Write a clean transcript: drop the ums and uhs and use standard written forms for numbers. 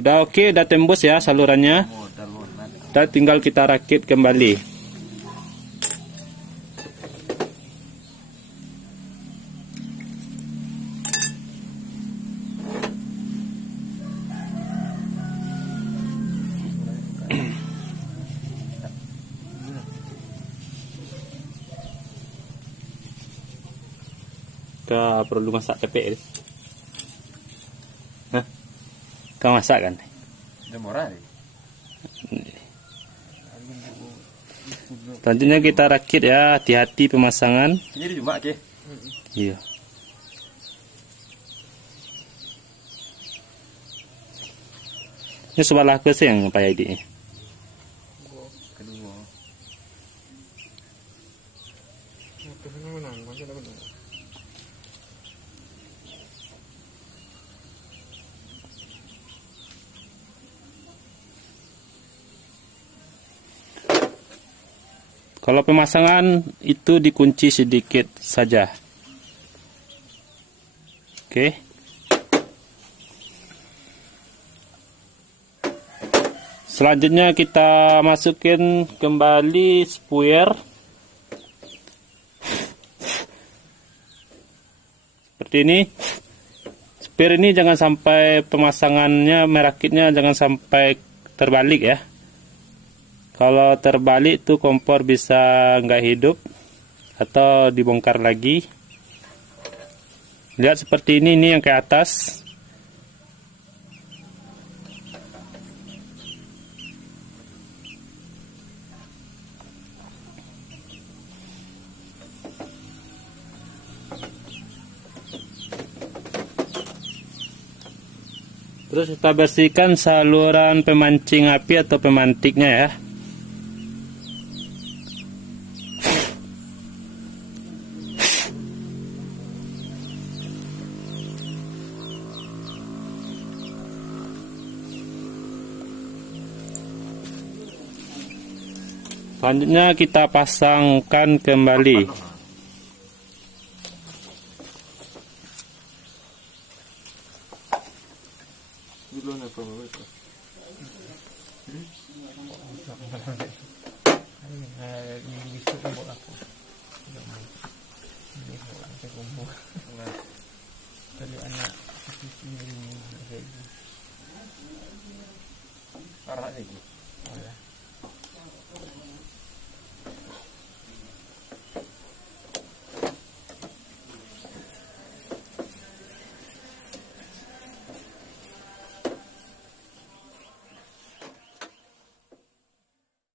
Udah oke, udah tembus ya salurannya. Udah tinggal kita rakit kembali. Kau perlu masak pepek. Hah? Kau masak kan? Udah murah deh. Selanjutnya kita rakit ya, hati-hati pemasangan. Ini cuma ke. Iya. Ini sebelah ke yang payah ini. Kedua. Kalau pemasangan itu dikunci sedikit saja. Oke. Selanjutnya kita masukin kembali spuyer. Seperti ini. Spuyer ini jangan sampai pemasangannya, merakitnya jangan sampai terbalik ya. Kalau terbalik tuh kompor bisa nggak hidup atau dibongkar lagi. Lihat seperti ini yang ke atas. Terus kita bersihkan saluran pemancing api atau pemantiknya ya. Selanjutnya kita pasangkan kembali.